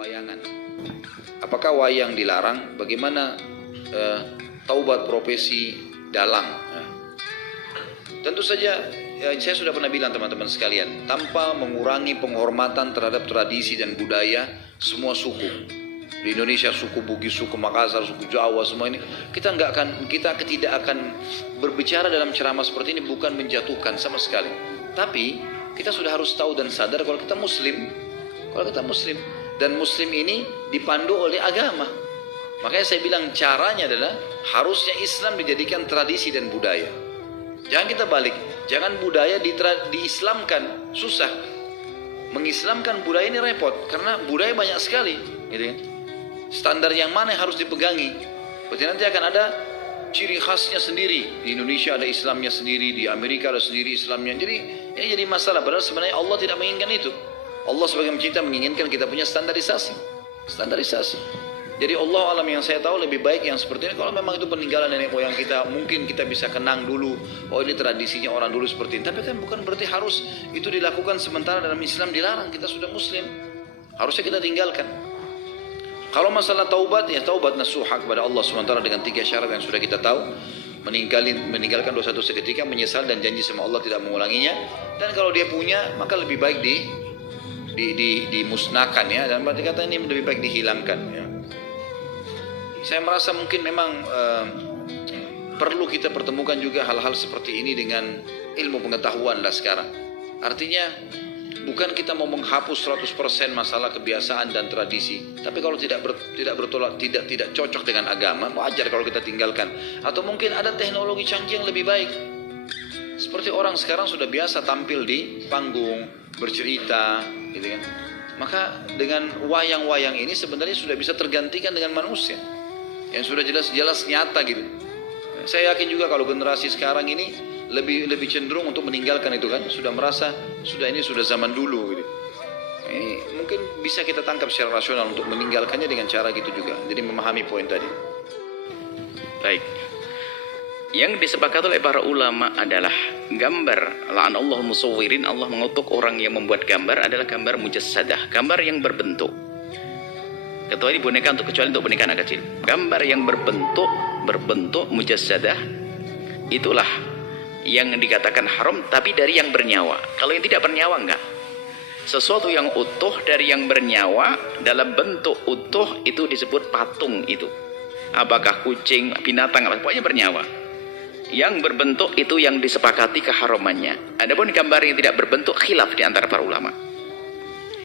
pewayangan. Apakah wayang dilarang? Bagaimana taubat profesi dalang? Tentu saja saya sudah pernah bilang teman-teman sekalian, tanpa mengurangi penghormatan terhadap tradisi dan budaya semua suku. Di Indonesia suku Bugis, suku Makassar, suku Jawa, semua ini kita tidak akan berbicara dalam ceramah seperti ini bukan menjatuhkan sama sekali. Tapi kita sudah harus tahu dan sadar kalau kita Muslim, dan Muslim ini dipandu oleh agama. Makanya saya bilang caranya adalah harusnya Islam dijadikan tradisi dan budaya. Jangan kita balik, jangan budaya diislamkan, susah. Mengislamkan budaya ini repot karena budaya banyak sekali, gitu kan? Standar yang mana yang harus dipegangi? Berarti nanti akan ada ciri khasnya sendiri. Di Indonesia ada Islamnya sendiri, di Amerika ada sendiri Islamnya. Jadi ini jadi masalah. Padahal sebenarnya Allah tidak menginginkan itu. Allah sebagai pencipta menginginkan kita punya standarisasi. Jadi Allah alam yang saya tahu lebih baik yang seperti ini. Kalau memang itu peninggalan nenek moyang kita, mungkin kita bisa kenang dulu. Oh ini tradisinya orang dulu seperti ini. Tapi kan bukan berarti harus itu dilakukan sementara dalam Islam dilarang. Kita sudah Muslim, harusnya kita tinggalkan. Kalau masalah taubat, ya taubat nasuha kepada Allah SWT dengan 3 syarat yang sudah kita tahu. Meninggalkan dosa itu seketika, menyesal dan janji sama Allah tidak mengulanginya. Dan kalau dia punya, maka lebih baik dimusnahkan ya. Dan berarti kata ini lebih baik dihilangkan ya. Saya merasa mungkin memang perlu kita pertemukan juga hal-hal seperti ini dengan ilmu pengetahuan lah sekarang. Artinya bukan kita mau menghapus 100% masalah kebiasaan dan tradisi, tapi kalau tidak cocok dengan agama, wajar kalau kita tinggalkan. Atau mungkin ada teknologi canggih yang lebih baik. Seperti orang sekarang sudah biasa tampil di panggung, bercerita, gitu kan. Maka dengan wayang-wayang ini sebenarnya sudah bisa tergantikan dengan manusia yang sudah jelas-jelas nyata gitu. Saya yakin juga kalau generasi sekarang ini lebih cenderung untuk meninggalkan itu kan, sudah merasa ini sudah zaman dulu gitu. Ini mungkin bisa kita tangkap secara rasional untuk meninggalkannya dengan cara gitu juga. Jadi memahami poin tadi. Baik. Yang disepakati oleh para ulama adalah gambar. La'anallahu musawwirin, Allah mengutuk orang yang membuat gambar adalah gambar mujassadah, gambar yang berbentuk. Kecuali boneka kecuali untuk boneka anak kecil. Gambar yang berbentuk mujassadah itulah yang dikatakan haram, tapi dari yang bernyawa. Kalau yang tidak bernyawa enggak. Sesuatu yang utuh dari yang bernyawa dalam bentuk utuh itu disebut patung itu. Apakah kucing, binatang, pokoknya bernyawa. Yang berbentuk itu yang disepakati keharamannya. Adapun gambar yang tidak berbentuk khilaf di antara para ulama.